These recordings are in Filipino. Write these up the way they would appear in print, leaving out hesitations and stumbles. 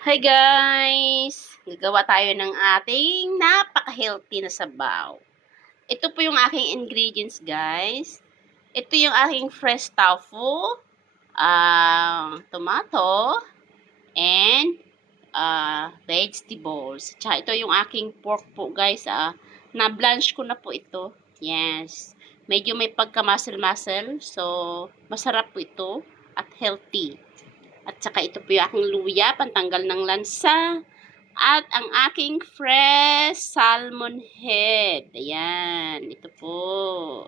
Hi guys! Gagawa tayo ng ating napaka-healthy na sabaw. Ito po yung aking ingredients guys. Ito yung aking fresh tofu, tomato, and vegetables. Tsaka ito yung aking pork po guys. Na-blanch ko na po ito. Yes. Medyo may pagka-muscle-muscle. So, masarap po ito at healthy. At saka ito po yung aking luya, pantanggal ng lansa. At ang aking fresh salmon head. Ayan, ito po.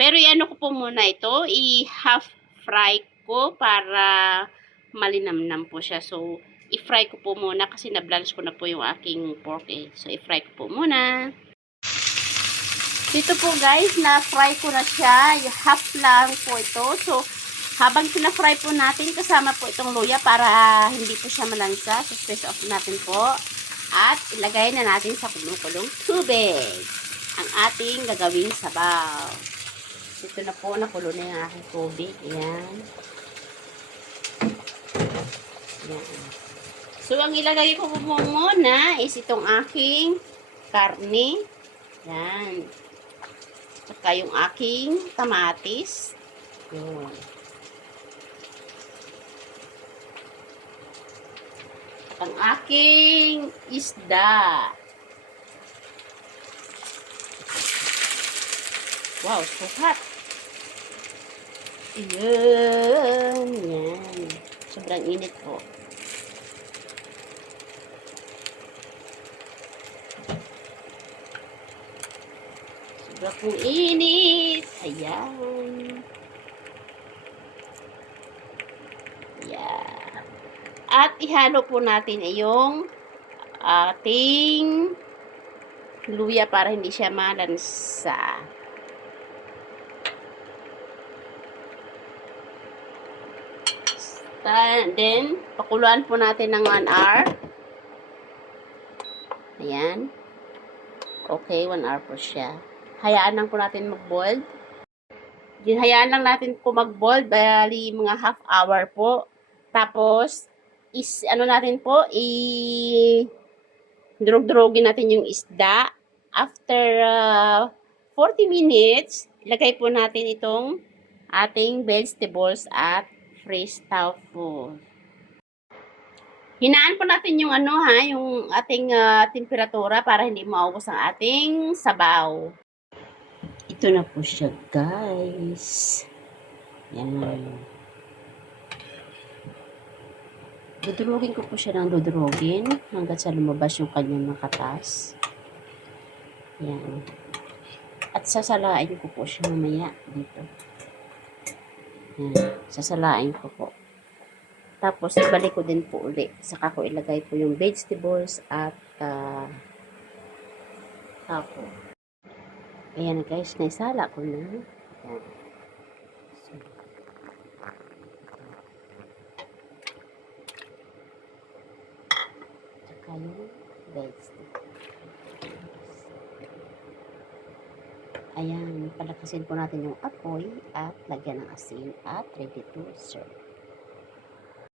Pero i-ano ko po muna ito, i-half fry ko para malinamnam po siya. So, i-fry ko po muna kasi na-blanch ko na po yung aking pork eh. So, i-fry ko po muna. Dito po guys, na-fry ko na siya. Half lang po ito. So, habang pina-fry po natin, kasama po itong luya para hindi po siya malansa. So, space off natin po. At ilagay na natin sa kulong-kulong tubig ang ating gagawing sabaw. Ito na po, nakulo na yung aking tubig. Ayan. Ayan. So, ang ilagay ko po muna is itong aking karne. Ayan. Tsaka yung aking kamatis. Ayan. Ang aking isda. Wow, so hot. Ayan. Yan. Sobrang init po. Sobrang pong init. Ayan. Ayan. At ihalo po natin yung ating luya para hindi siya malansa. Then, pakuluan po natin ng 1 hour. Ayan. Okay, 1 hour po siya. Hayaan lang po natin mag-boil. Hayaan lang natin po mag-boil. Bali, mga half hour po. Tapos, ano natin po, durog-durogin natin yung isda. After 40 minutes, ilagay po natin itong ating vegetables at fresh tofu. Hinaan po natin yung yung ating temperatura para hindi maubos ang ating sabaw. Ito na po siya, guys. Yan. Dudurugin ko po siya ng dudurugin hanggang sa lumabas yung kanyang makatas. Yan. At sasalain ko po siya mamaya dito. Yan. Sasalain ko po. Tapos, ibalik ko din po ulit. Saka ko ilagay po yung vegetables at tapo. Ayan guys, naisala ko na. Ayan. So, tsaka yung vegetables. Ayan, palakasin po natin yung apoy at lagyan ng asin at ready to serve.